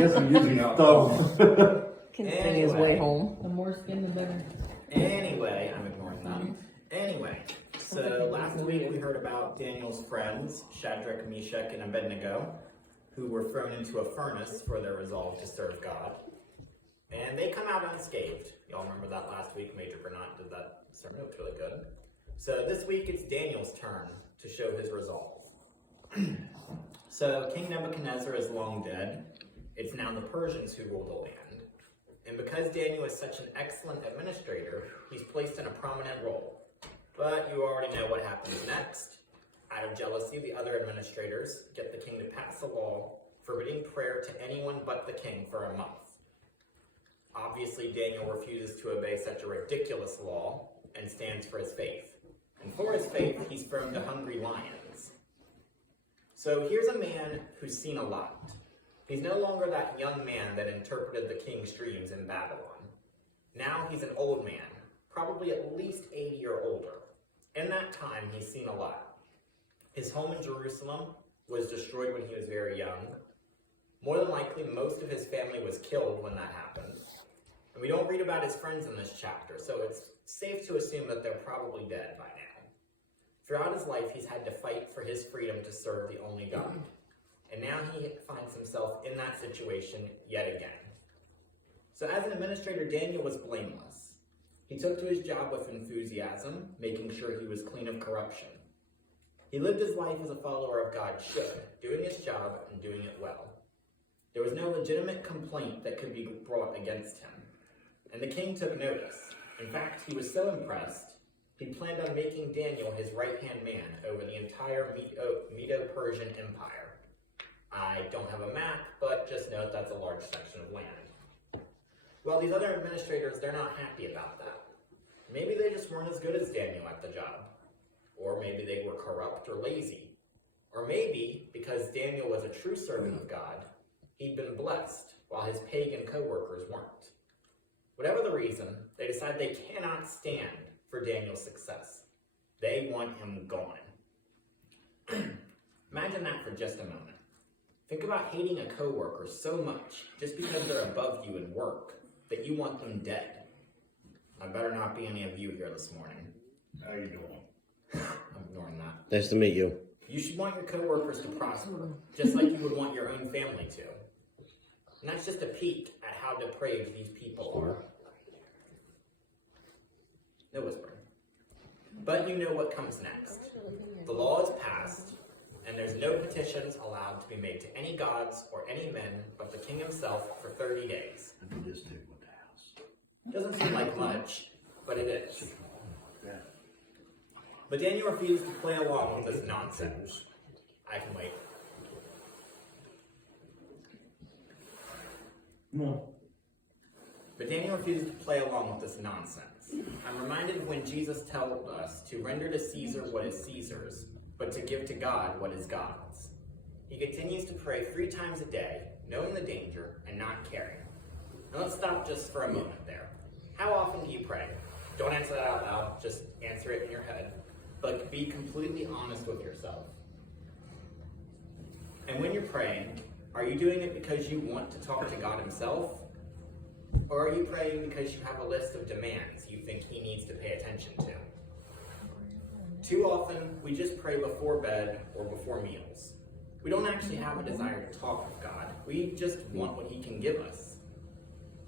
guess I'm using a thumb. Can sing his way home. The more skin, the better. Anyway, I'm ignoring that. Anyway, so last week we heard about Daniel's friends, Shadrach, Meshach, and Abednego, who were thrown into a furnace for their resolve to serve God. And they come out unscathed. Y'all remember that last week? Major Bernard did that sermon. It was really good. So this week it's Daniel's turn to show his resolve. So King Nebuchadnezzar is long dead. It's now the Persians who rule the land. And because Daniel is such an excellent administrator, he's placed in a prominent role. But you already know what happens next. Out of jealousy, the other administrators get the king to pass a law forbidding prayer to anyone but the king for a month. Obviously, Daniel refuses to obey such a ridiculous law and stands for his faith. And for his faith, he's thrown to hungry lions. So here's a man who's seen a lot. He's no longer that young man that interpreted the king's dreams in Babylon. Now he's an old man, probably at least 80 or older. In that time, he's seen a lot. His home in Jerusalem was destroyed when he was very young. More than likely, most of his family was killed when that happened. And we don't read about his friends in this chapter, so it's safe to assume that they're probably dead by now. Throughout his life, he's had to fight for his freedom to serve the only God. And now he finds himself in that situation yet again. So as an administrator, Daniel was blameless. He took to his job with enthusiasm, making sure he was clean of corruption. He lived his life as a follower of God should, doing his job and doing it well. There was no legitimate complaint that could be brought against him. And the king took notice. In fact, he was so impressed, he planned on making Daniel his right-hand man over the entire Medo-Persian Empire. I don't have a map, but just note that's a large section of land. Well, these other administrators, they're not happy about that. Maybe they just weren't as good as Daniel at the job. Or maybe they were corrupt or lazy. Or maybe, because Daniel was a true servant of God, he'd been blessed, while his pagan co-workers weren't. Whatever the reason, they decide they cannot stand for Daniel's success. They want him gone. Imagine that for just a moment. Think about hating a coworker so much just because they're above you in work that you want them dead. I better not be any of you here this morning. How you doing? I'm ignoring that. Nice to meet you. You should want your coworkers to prosper, just like you would want your own family to. And that's just a peek at how depraved these people are. No whispering. But you know what comes next. The law is passed, and there's no petitions allowed to be made to any gods or any men but the king himself for 30 days. Doesn't seem like much, but it is. But Daniel refused to play along with this nonsense. I can wait. No. But Daniel refused to play along with this nonsense. I'm reminded of when Jesus told us to render to Caesar what is Caesar's, but to give to God what is God's. He continues to pray 3 times a day, knowing the danger and not caring. Now let's stop just for a moment there. How often do you pray? Don't answer that out loud, just answer it in your head. But be completely honest with yourself. And when you're praying, are you doing it because you want to talk to God himself? Or are you praying because you have a list of demands you think he needs to pay attention to? Too often, we just pray before bed or before meals. We don't actually have a desire to talk with God. We just want what he can give us.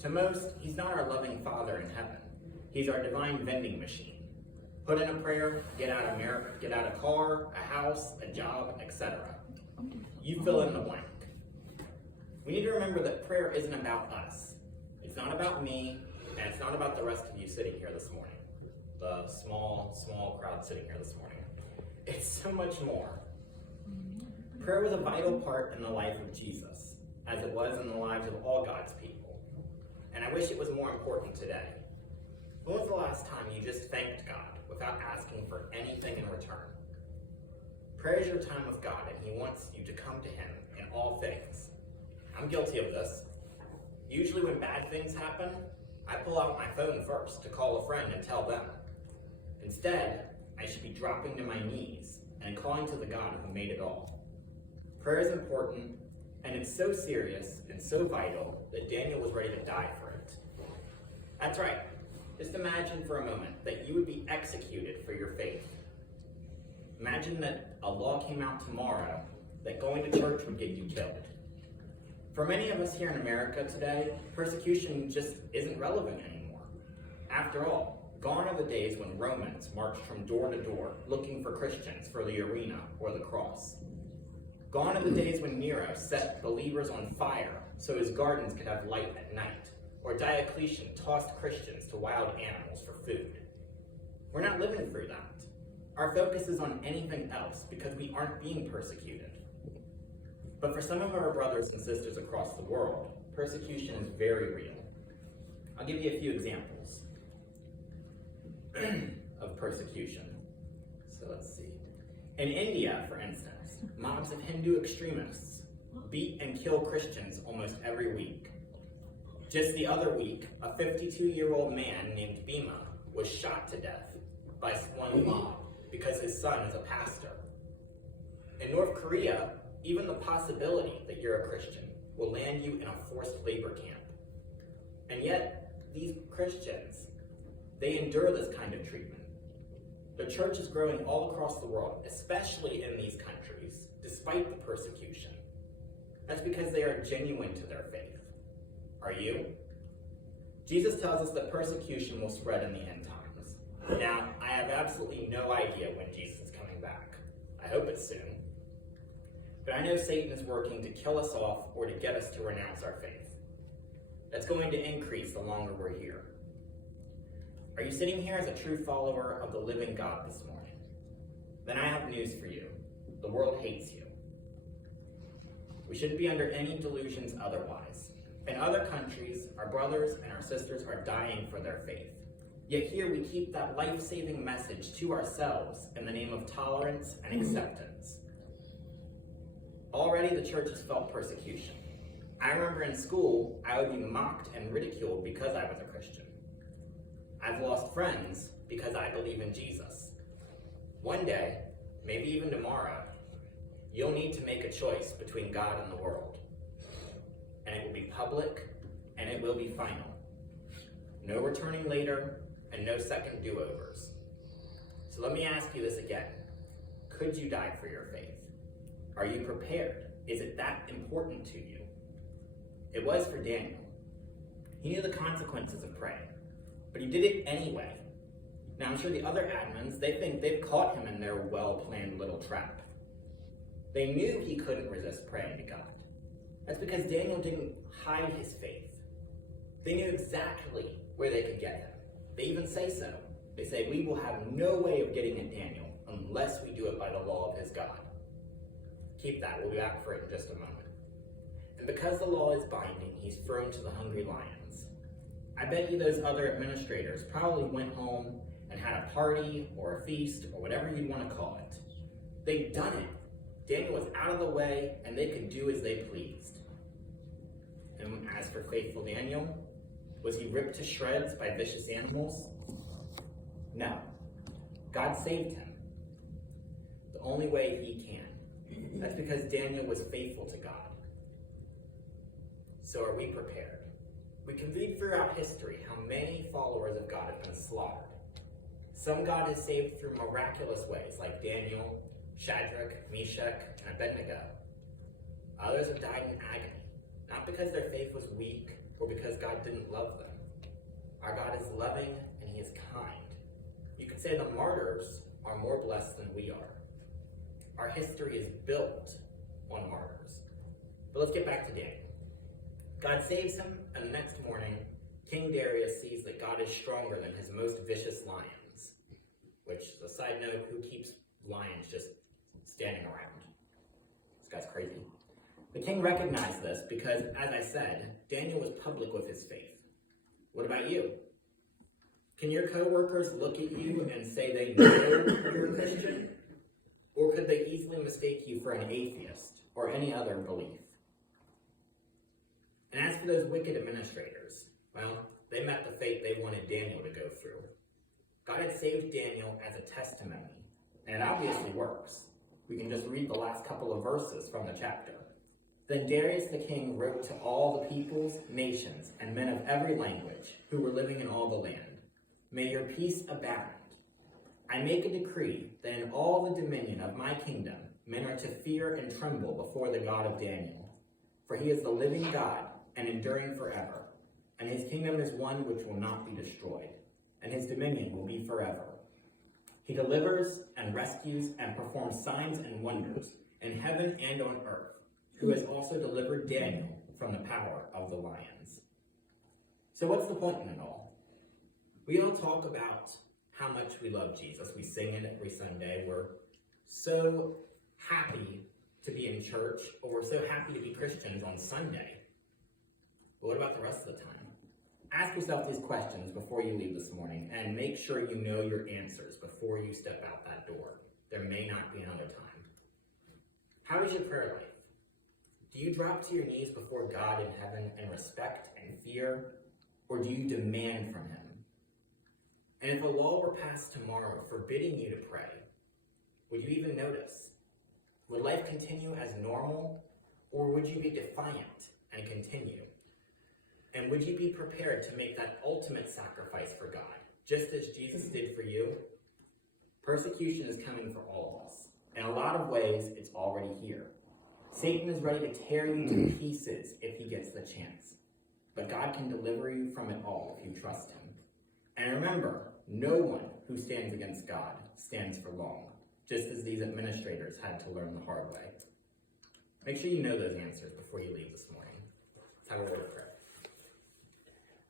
To most, he's not our loving Father in heaven. He's our divine vending machine. Put in a prayer, get out a car, a house, a job, etc. You fill in the blank. We need to remember that prayer isn't about us. It's not about me, and it's not about the rest of you sitting here this morning. The small crowd sitting here this morning. It's so much more. Prayer was a vital part in the life of Jesus, as it was in the lives of all God's people. And I wish it was more important today. When was the last time you just thanked God without asking for anything in return? Prayer is your time with God, and he wants you to come to him in all things. I'm guilty of this. Usually when bad things happen, I pull out my phone first to call a friend and tell them. Instead, I should be dropping to my knees and calling to the God who made it all. Prayer is important, And it's so serious and so vital that Daniel was ready to die for it. That's right. Just imagine for a moment that you would be executed for your faith. Imagine that a law came out tomorrow that going to church would get you killed. For many of us here in America today, persecution just isn't relevant anymore. After all, gone are the days when Romans marched from door to door looking for Christians for the arena or the cross. Gone are the days when Nero set believers on fire so his gardens could have light at night, or Diocletian tossed Christians to wild animals for food. We're not living through that. Our focus is on anything else because we aren't being persecuted. But for some of our brothers and sisters across the world, persecution is very real. I'll give you a few examples of persecution. So let's see. In India, for instance, mobs of Hindu extremists beat and kill Christians almost every week. Just the other week, a 52-year-old man named Bhima was shot to death by one mob because his son is a pastor. In North Korea, even the possibility that you're a Christian will land you in a forced labor camp. And yet, these Christians, they endure this kind of treatment. The church is growing all across the world, especially in these countries, despite the persecution. That's because they are genuine to their faith. Are you? Jesus tells us that persecution will spread in the end times. Now, I have absolutely no idea when Jesus is coming back. I hope it's soon. But I know Satan is working to kill us off or to get us to renounce our faith. That's going to increase the longer we're here. Are you sitting here as a true follower of the living God this morning? Then I have news for you. The world hates you. We shouldn't be under any delusions otherwise. In other countries, our brothers and our sisters are dying for their faith. Yet here we keep that life-saving message to ourselves in the name of tolerance and acceptance. Already the church has felt persecution. I remember in school, I would be mocked and ridiculed because I was a Christian. I've lost friends because I believe in Jesus. One day, maybe even tomorrow, you'll need to make a choice between God and the world. And it will be public, and it will be final. No returning later, and no second do-overs. So let me ask you this again. Could you die for your faith? Are you prepared? Is it that important to you? It was for Daniel. He knew the consequences of praying, but he did it anyway. Now I'm sure the other admins, they think they've caught him in their well-planned little trap. They knew he couldn't resist praying to God. That's because Daniel didn't hide his faith. They knew exactly where they could get him. They even say so. They say, we will have no way of getting at Daniel unless we do it by the law of his God. Keep that, we'll be back for it in just a moment. And because the law is binding, he's thrown to the hungry lions. I bet you those other administrators probably went home and had a party or a feast or whatever you'd want to call it. They'd done it. Daniel was out of the way and they could do as they pleased. And as for faithful Daniel, was he ripped to shreds by vicious animals? No. God saved him. The only way he can. That's because Daniel was faithful to God. So are we prepared? We can read throughout history how many followers of God have been slaughtered. Some God has saved through miraculous ways, like Daniel, Shadrach, Meshach, and Abednego. Others have died in agony, not because their faith was weak or because God didn't love them. Our God is loving and he is kind. You could say the martyrs are more blessed than we are. Our history is built on martyrs. But let's get back to Daniel. God saves him, and the next morning, King Darius sees that God is stronger than his most vicious lions. Which, a side note, who keeps lions just standing around? This guy's crazy. The king recognized this because, as I said, Daniel was public with his faith. What about you? Can your coworkers look at you and say they know you're a Christian? Or could they easily mistake you for an atheist or any other belief? And as for those wicked administrators, well, they met the fate they wanted Daniel to go through. God had saved Daniel as a testimony, and it obviously works. We can just read the last couple of verses from the chapter. Then Darius the king wrote to all the peoples, nations, and men of every language who were living in all the land, "May your peace abound. I make a decree that in all the dominion of my kingdom, men are to fear and tremble before the God of Daniel. For he is the living God and enduring forever, and his kingdom is one which will not be destroyed, and his dominion will be forever. He delivers and rescues and performs signs and wonders in heaven and on earth, who has also delivered Daniel from the power of the lions." So what's the point in it all? We all talk about how much we love Jesus. We sing it every Sunday. We're so happy to be in church, or we're so happy to be Christians on Sunday. But what about the rest of the time? Ask yourself these questions before you leave this morning, and make sure you know your answers before you step out that door. There may not be another time. How is your prayer life? Do you drop to your knees before God in heaven in respect and fear, or do you demand from him? And if a law were passed tomorrow forbidding you to pray, would you even notice? Would life continue as normal, or would you be defiant and continue? And would you be prepared to make that ultimate sacrifice for God, just as Jesus did for you? Persecution is coming for all of us. In a lot of ways, it's already here. Satan is ready to tear you to pieces if he gets the chance. But God can deliver you from it all if you trust him. And remember, no one who stands against God stands for long, just as these administrators had to learn the hard way. Make sure you know those answers before you leave this morning. Let's have a word of prayer.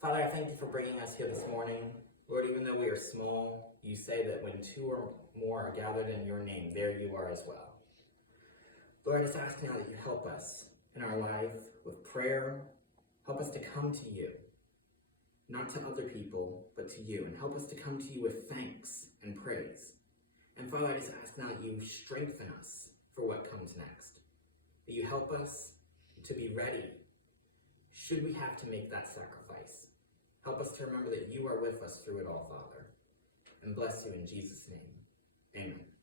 Father, I thank you for bringing us here this morning. Lord, even though we are small, you say that when two or more are gathered in your name, there you are as well. Lord, I just ask now that you help us in our life with prayer. Help us to come to you, not to other people, but to you. And help us to come to you with thanks and praise. And Father, I just ask now that you strengthen us for what comes next. That you help us to be ready should we have to make that sacrifice. Help us to remember that you are with us through it all, Father. And bless you in Jesus' name. Amen.